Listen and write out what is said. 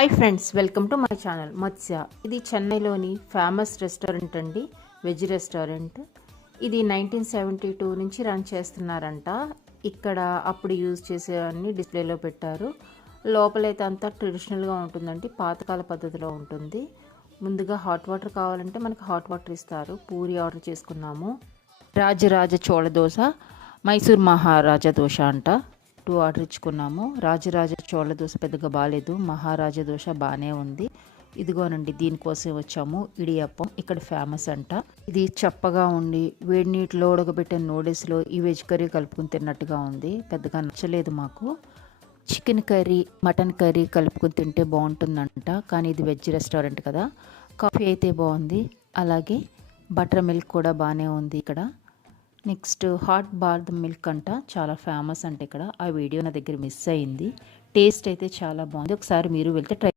Hi friends, welcome to my channel మత్స్య. ఇది చెన్నైలోని ఫేమస్ రెస్టారెంట్ అండి, వెజ్ రెస్టారెంట్. ఇది 1972 నుంచి రన్ చేస్తున్నారంట. ఇక్కడ అప్పుడు యూజ్ చేసేవన్నీ డిస్ప్లేలో పెట్టారు. లోపలైతే అంతా ట్రెడిషనల్గా ఉంటుందండి, పాతకాల పద్ధతిలో ఉంటుంది. ముందుగా హాట్ వాటర్ కావాలంటే మనకి హాట్ వాటర్ ఇస్తారు. పూరి ఆర్డర్ చేసుకున్నాము. రాజరాజ చోళ దోశ, మైసూర్ మహారాజా దోశ అంట. 2 ఆర్డర్ ఇచ్చుకున్నాము. రాజరాజ చోళ దోశ పెద్దగా బాగాలేదు, మహారాజా దోశ బాగానే ఉంది. ఇదిగోనండి, దీనికోసం వచ్చాము. ఇడియప్పం ఇక్కడ ఫేమస్ అంట. ఇది చప్పగా ఉండి వేడి నీటిలో ఉడకబెట్టిన నూడిల్స్లో ఈ వెజ్ కర్రీ కలుపుకుని తిన్నట్టుగా ఉంది. పెద్దగా నచ్చలేదు మాకు. చికెన్ కర్రీ, మటన్ కర్రీ కలుపుకుని తింటే బాగుంటుందంట, కానీ ఇది వెజ్ రెస్టారెంట్ కదా. కాఫీ అయితే బాగుంది, అలాగే బటర్ మిల్క్ కూడా బాగానే ఉంది ఇక్కడ. నెక్స్ట్ హాట్ బాదం మిల్క్ అంట, చాలా ఫేమస్ అంట ఇక్కడ. ఆ వీడియో నా దగ్గర మిస్ అయింది. టేస్ట్ అయితే చాలా బాగుంది, ఒకసారి మీరు వెళ్తే ట్రై